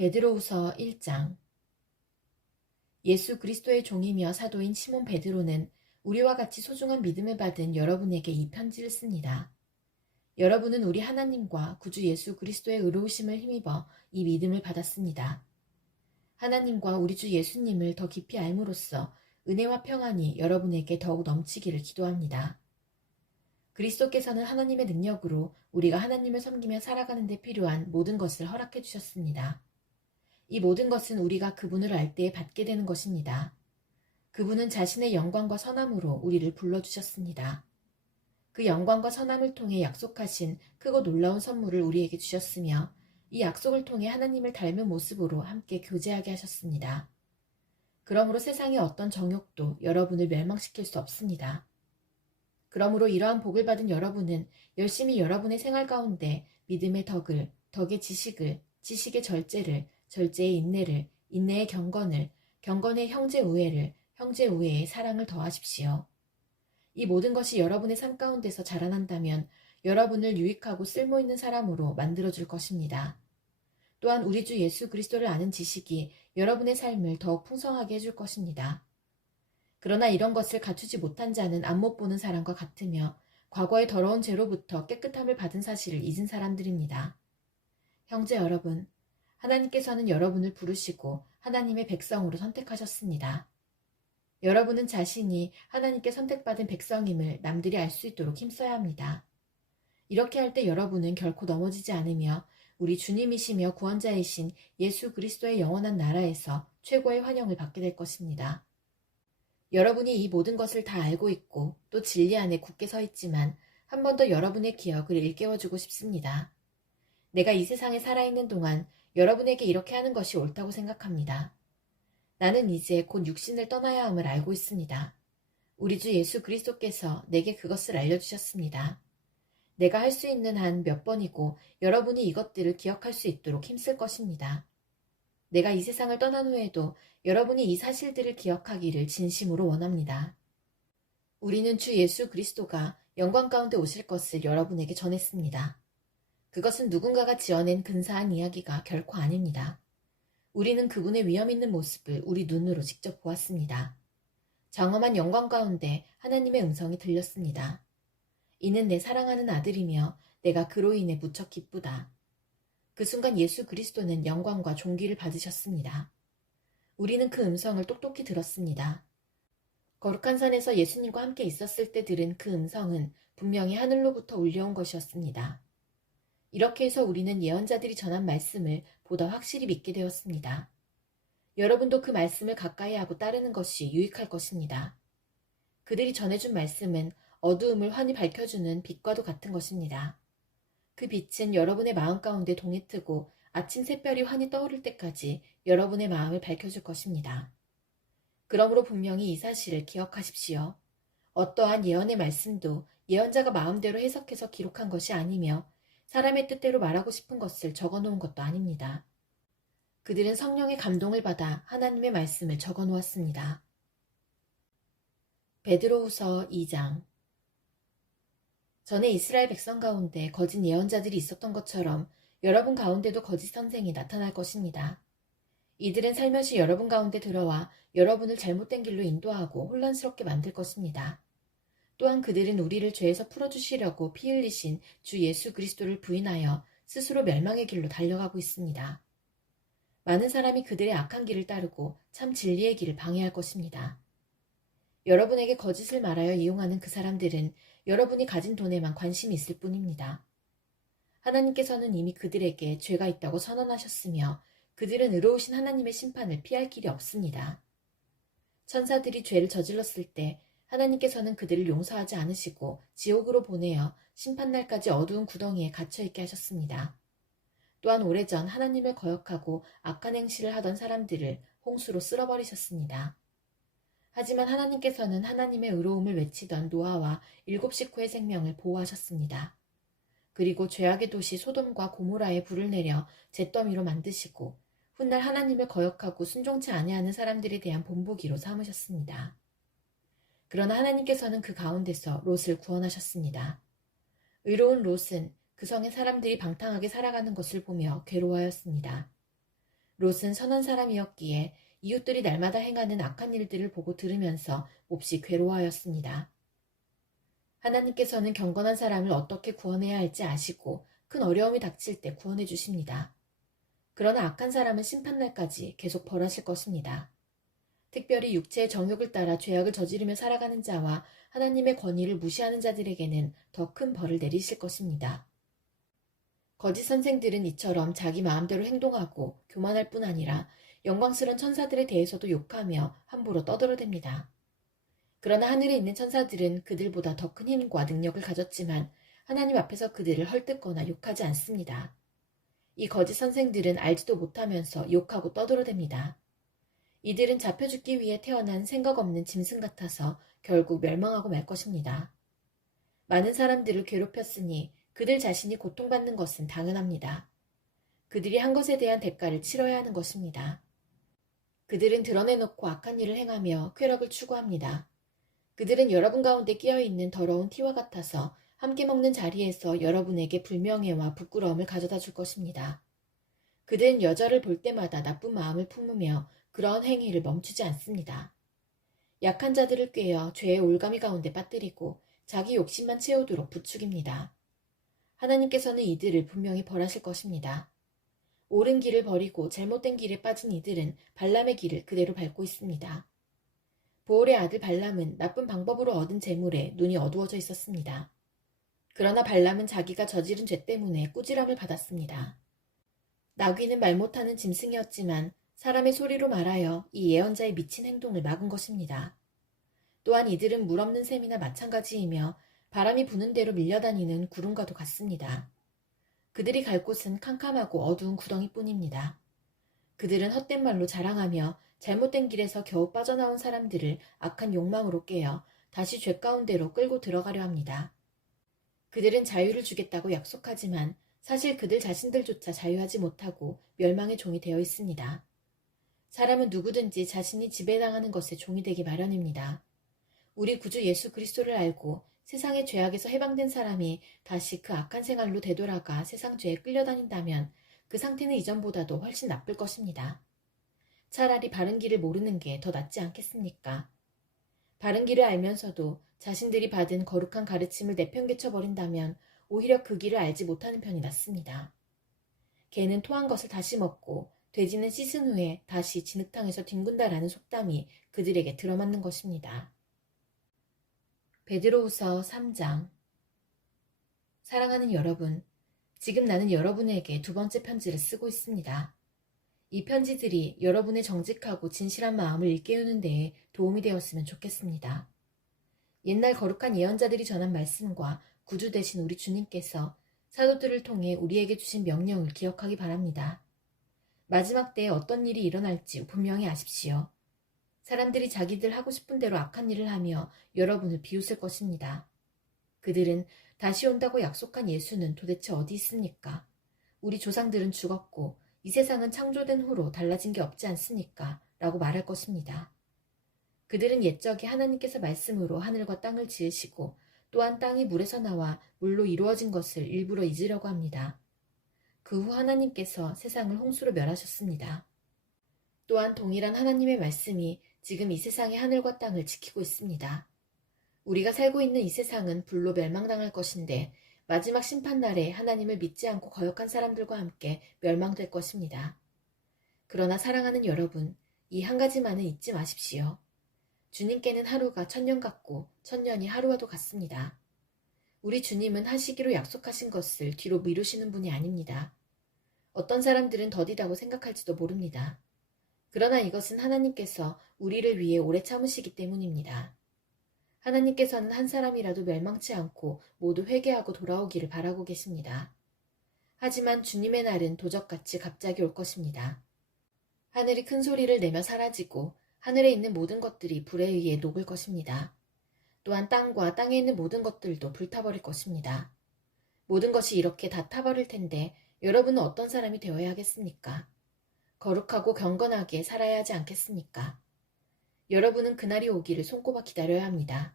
베드로후서 1장. 예수 그리스도의 종이며 사도인 시몬 베드로는 우리와 같이 소중한 믿음을 받은 여러분에게 이 편지를 씁니다. 여러분은 우리 하나님과 구주 예수 그리스도의 의로우심을 힘입어 이 믿음을 받았습니다. 하나님과 우리 주 예수님을 더 깊이 알므로써 은혜와 평안이 여러분에게 더욱 넘치기를 기도합니다. 그리스도께서는 하나님의 능력으로 우리가 하나님을 섬기며 살아가는 데 필요한 모든 것을 허락해 주셨습니다. 이 모든 것은 우리가 그분을 알 때에 받게 되는 것입니다. 그분은 자신의 영광과 선함으로 우리를 불러주셨습니다. 그 영광과 선함을 통해 약속하신 크고 놀라운 선물을 우리에게 주셨으며 이 약속을 통해 하나님을 닮은 모습으로 함께 교제하게 하셨습니다. 그러므로 세상의 어떤 정욕도 여러분을 멸망시킬 수 없습니다. 그러므로 이러한 복을 받은 여러분은 열심히 여러분의 생활 가운데 믿음의 덕을, 덕의 지식을, 지식의 절제를, 절제의 인내를, 인내의 경건을, 경건의 형제 우애를, 형제 우애의 사랑을 더하십시오. 이 모든 것이 여러분의 삶 가운데서 자라난다면 여러분을 유익하고 쓸모있는 사람으로 만들어줄 것입니다. 또한 우리 주 예수 그리스도를 아는 지식이 여러분의 삶을 더욱 풍성하게 해줄 것입니다. 그러나 이런 것을 갖추지 못한 자는 앞못 보는 사람과 같으며 과거의 더러운 죄로부터 깨끗함을 받은 사실을 잊은 사람들입니다. 형제 여러분, 하나님께서는 여러분을 부르시고 하나님의 백성으로 선택하셨습니다. 여러분은 자신이 하나님께 선택받은 백성임을 남들이 알 수 있도록 힘써야 합니다. 이렇게 할 때 여러분은 결코 넘어지지 않으며 우리 주님이시며 구원자이신 예수 그리스도의 영원한 나라에서 최고의 환영을 받게 될 것입니다. 여러분이 이 모든 것을 다 알고 있고 또 진리 안에 굳게 서 있지만 한 번 더 여러분의 기억을 일깨워주고 싶습니다. 내가 이 세상에 살아있는 동안 여러분에게 이렇게 하는 것이 옳다고 생각합니다. 나는 이제 곧 육신을 떠나야 함을 알고 있습니다. 우리 주 예수 그리스도께서 내게 그것을 알려주셨습니다. 내가 할 수 있는 한 몇 번이고 여러분이 이것들을 기억할 수 있도록 힘쓸 것입니다. 내가 이 세상을 떠난 후에도 여러분이 이 사실들을 기억하기를 진심으로 원합니다. 우리는 주 예수 그리스도가 영광 가운데 오실 것을 여러분에게 전했습니다. 그것은 누군가가 지어낸 근사한 이야기가 결코 아닙니다. 우리는 그분의 위엄 있는 모습을 우리 눈으로 직접 보았습니다. 장엄한 영광 가운데 하나님의 음성이 들렸습니다. 이는 내 사랑하는 아들이며 내가 그로 인해 무척 기쁘다. 그 순간 예수 그리스도는 영광과 존귀를 받으셨습니다. 우리는 그 음성을 똑똑히 들었습니다. 거룩한 산에서 예수님과 함께 있었을 때 들은 그 음성은 분명히 하늘로부터 울려온 것이었습니다. 이렇게 해서 우리는 예언자들이 전한 말씀을 보다 확실히 믿게 되었습니다. 여러분도 그 말씀을 가까이 하고 따르는 것이 유익할 것입니다. 그들이 전해준 말씀은 어두움을 환히 밝혀주는 빛과도 같은 것입니다. 그 빛은 여러분의 마음 가운데 동이 트고 아침 새별이 환히 떠오를 때까지 여러분의 마음을 밝혀줄 것입니다. 그러므로 분명히 이 사실을 기억하십시오. 어떠한 예언의 말씀도 예언자가 마음대로 해석해서 기록한 것이 아니며 사람의 뜻대로 말하고 싶은 것을 적어놓은 것도 아닙니다. 그들은 성령의 감동을 받아 하나님의 말씀을 적어놓았습니다. 베드로후서 2장. 전에 이스라엘 백성 가운데 거짓 예언자들이 있었던 것처럼 여러분 가운데도 거짓 선생이 나타날 것입니다. 이들은 살며시 여러분 가운데 들어와 여러분을 잘못된 길로 인도하고 혼란스럽게 만들 것입니다. 또한 그들은 우리를 죄에서 풀어주시려고 피 흘리신 주 예수 그리스도를 부인하여 스스로 멸망의 길로 달려가고 있습니다. 많은 사람이 그들의 악한 길을 따르고 참 진리의 길을 방해할 것입니다. 여러분에게 거짓을 말하여 이용하는 그 사람들은 여러분이 가진 돈에만 관심이 있을 뿐입니다. 하나님께서는 이미 그들에게 죄가 있다고 선언하셨으며 그들은 의로우신 하나님의 심판을 피할 길이 없습니다. 천사들이 죄를 저질렀을 때 하나님께서는 그들을 용서하지 않으시고 지옥으로 보내어 심판날까지 어두운 구덩이에 갇혀있게 하셨습니다. 또한 오래전 하나님을 거역하고 악한 행실을 하던 사람들을 홍수로 쓸어버리셨습니다. 하지만 하나님께서는 하나님의 의로움을 외치던 노아와 7 식구의 생명을 보호하셨습니다. 그리고 죄악의 도시 소돔과 고모라에 불을 내려 잿더미로 만드시고 훗날 하나님을 거역하고 순종치 아니하는 사람들에 대한 본보기로 삼으셨습니다. 그러나 하나님께서는 그 가운데서 롯을 구원하셨습니다. 의로운 롯은 그 성의 사람들이 방탕하게 살아가는 것을 보며 괴로워하였습니다. 롯은 선한 사람이었기에 이웃들이 날마다 행하는 악한 일들을 보고 들으면서 몹시 괴로워하였습니다. 하나님께서는 경건한 사람을 어떻게 구원해야 할지 아시고 큰 어려움이 닥칠 때 구원해 주십니다. 그러나 악한 사람은 심판날까지 계속 벌하실 것입니다. 특별히 육체의 정욕을 따라 죄악을 저지르며 살아가는 자와 하나님의 권위를 무시하는 자들에게는 더 큰 벌을 내리실 것입니다. 거짓 선생들은 이처럼 자기 마음대로 행동하고 교만할 뿐 아니라 영광스러운 천사들에 대해서도 욕하며 함부로 떠들어댑니다. 그러나 하늘에 있는 천사들은 그들보다 더 큰 힘과 능력을 가졌지만 하나님 앞에서 그들을 헐뜯거나 욕하지 않습니다. 이 거짓 선생들은 알지도 못하면서 욕하고 떠들어댑니다. 이들은 잡혀 죽기 위해 태어난 생각 없는 짐승 같아서 결국 멸망하고 말 것입니다. 많은 사람들을 괴롭혔으니 그들 자신이 고통받는 것은 당연합니다. 그들이 한 것에 대한 대가를 치러야 하는 것입니다. 그들은 드러내놓고 악한 일을 행하며 쾌락을 추구합니다. 그들은 여러분 가운데 끼어있는 더러운 티와 같아서 함께 먹는 자리에서 여러분에게 불명예와 부끄러움을 가져다 줄 것입니다. 그들은 여자를 볼 때마다 나쁜 마음을 품으며 그러한 행위를 멈추지 않습니다. 약한 자들을 꿰어 죄의 올가미 가운데 빠뜨리고 자기 욕심만 채우도록 부추깁니다. 하나님께서는 이들을 분명히 벌하실 것입니다. 옳은 길을 버리고 잘못된 길에 빠진 이들은 발람의 길을 그대로 밟고 있습니다. 보올의 아들 발람은 나쁜 방법으로 얻은 재물에 눈이 어두워져 있었습니다. 그러나 발람은 자기가 저지른 죄 때문에 꾸지람을 받았습니다. 나귀는 말 못하는 짐승이었지만 사람의 소리로 말하여 이 예언자의 미친 행동을 막은 것입니다. 또한 이들은 물 없는 샘이나 마찬가지이며 바람이 부는 대로 밀려다니는 구름과도 같습니다. 그들이 갈 곳은 캄캄하고 어두운 구덩이뿐입니다. 그들은 헛된 말로 자랑하며 잘못된 길에서 겨우 빠져나온 사람들을 악한 욕망으로 깨어 다시 죄 가운데로 끌고 들어가려 합니다. 그들은 자유를 주겠다고 약속하지만 사실 그들 자신들조차 자유하지 못하고 멸망의 종이 되어 있습니다. 사람은 누구든지 자신이 지배당하는 것에 종이 되기 마련입니다. 우리 구주 예수 그리스도를 알고 세상의 죄악에서 해방된 사람이 다시 그 악한 생활로 되돌아가 세상 죄에 끌려다닌다면 그 상태는 이전보다도 훨씬 나쁠 것입니다. 차라리 바른 길을 모르는 게 더 낫지 않겠습니까? 바른 길을 알면서도 자신들이 받은 거룩한 가르침을 내팽개쳐버린다면 오히려 그 길을 알지 못하는 편이 낫습니다. 개는 토한 것을 다시 먹고 돼지는 씻은 후에 다시 진흙탕에서 뒹군다라는 속담이 그들에게 들어맞는 것입니다. 베드로후서 3장. 사랑하는 여러분, 지금 나는 여러분에게 두 번째 편지를 쓰고 있습니다. 이 편지들이 여러분의 정직하고 진실한 마음을 일깨우는 데에 도움이 되었으면 좋겠습니다. 옛날 거룩한 예언자들이 전한 말씀과 구주 되신 우리 주님께서 사도들을 통해 우리에게 주신 명령을 기억하기 바랍니다. 마지막 때에 어떤 일이 일어날지 분명히 아십시오. 사람들이 자기들 하고 싶은 대로 악한 일을 하며 여러분을 비웃을 것입니다. 그들은 다시 온다고 약속한 예수는 도대체 어디 있습니까? 우리 조상들은 죽었고 이 세상은 창조된 후로 달라진 게 없지 않습니까? 라고 말할 것입니다. 그들은 옛적에 하나님께서 말씀으로 하늘과 땅을 지으시고 또한 땅이 물에서 나와 물로 이루어진 것을 일부러 잊으려고 합니다. 그 후 하나님께서 세상을 홍수로 멸하셨습니다. 또한 동일한 하나님의 말씀이 지금 이 세상의 하늘과 땅을 지키고 있습니다. 우리가 살고 있는 이 세상은 불로 멸망당할 것인데 마지막 심판날에 하나님을 믿지 않고 거역한 사람들과 함께 멸망될 것입니다. 그러나 사랑하는 여러분, 이 한 가지만은 잊지 마십시오. 주님께는 하루가 천년 같고 천년이 하루와도 같습니다. 우리 주님은 하시기로 약속하신 것을 뒤로 미루시는 분이 아닙니다. 어떤 사람들은 더디다고 생각할지도 모릅니다. 그러나 이것은 하나님께서 우리를 위해 오래 참으시기 때문입니다. 하나님께서는 한 사람이라도 멸망치 않고 모두 회개하고 돌아오기를 바라고 계십니다. 하지만 주님의 날은 도적같이 갑자기 올 것입니다. 하늘이 큰 소리를 내며 사라지고 하늘에 있는 모든 것들이 불에 의해 녹을 것입니다. 또한 땅과 땅에 있는 모든 것들도 불타버릴 것입니다. 모든 것이 이렇게 다 타버릴 텐데 여러분은 어떤 사람이 되어야 하겠습니까? 거룩하고 경건하게 살아야 하지 않겠습니까? 여러분은 그날이 오기를 손꼽아 기다려야 합니다.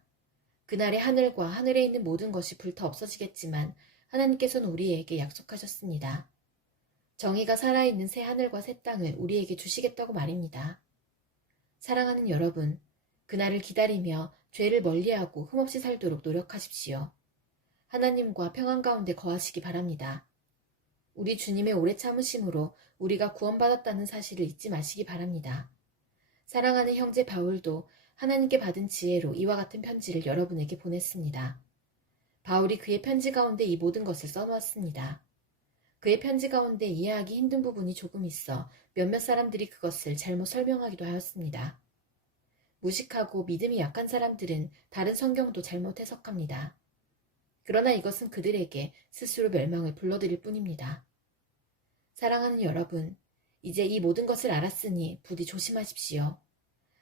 그날에 하늘과 하늘에 있는 모든 것이 불타 없어지겠지만 하나님께서는 우리에게 약속하셨습니다. 정의가 살아있는 새 하늘과 새 땅을 우리에게 주시겠다고 말입니다. 사랑하는 여러분, 그날을 기다리며 죄를 멀리하고 흠없이 살도록 노력하십시오. 하나님과 평안 가운데 거하시기 바랍니다. 우리 주님의 오래 참으심으로 우리가 구원받았다는 사실을 잊지 마시기 바랍니다. 사랑하는 형제 바울도 하나님께 받은 지혜로 이와 같은 편지를 여러분에게 보냈습니다. 바울이 그의 편지 가운데 이 모든 것을 써놓았습니다. 그의 편지 가운데 이해하기 힘든 부분이 조금 있어 몇몇 사람들이 그것을 잘못 설명하기도 하였습니다. 무식하고 믿음이 약한 사람들은 다른 성경도 잘못 해석합니다. 그러나 이것은 그들에게 스스로 멸망을 불러들일 뿐입니다. 사랑하는 여러분, 이제 이 모든 것을 알았으니 부디 조심하십시오.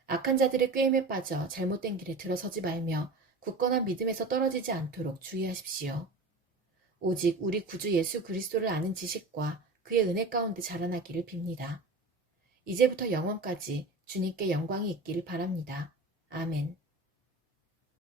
악한 자들의 꾀임에 빠져 잘못된 길에 들어서지 말며 굳건한 믿음에서 떨어지지 않도록 주의하십시오. 오직 우리 구주 예수 그리스도를 아는 지식과 그의 은혜 가운데 자라나기를 빕니다. 이제부터 영원까지 주님께 영광이 있기를 바랍니다. 아멘.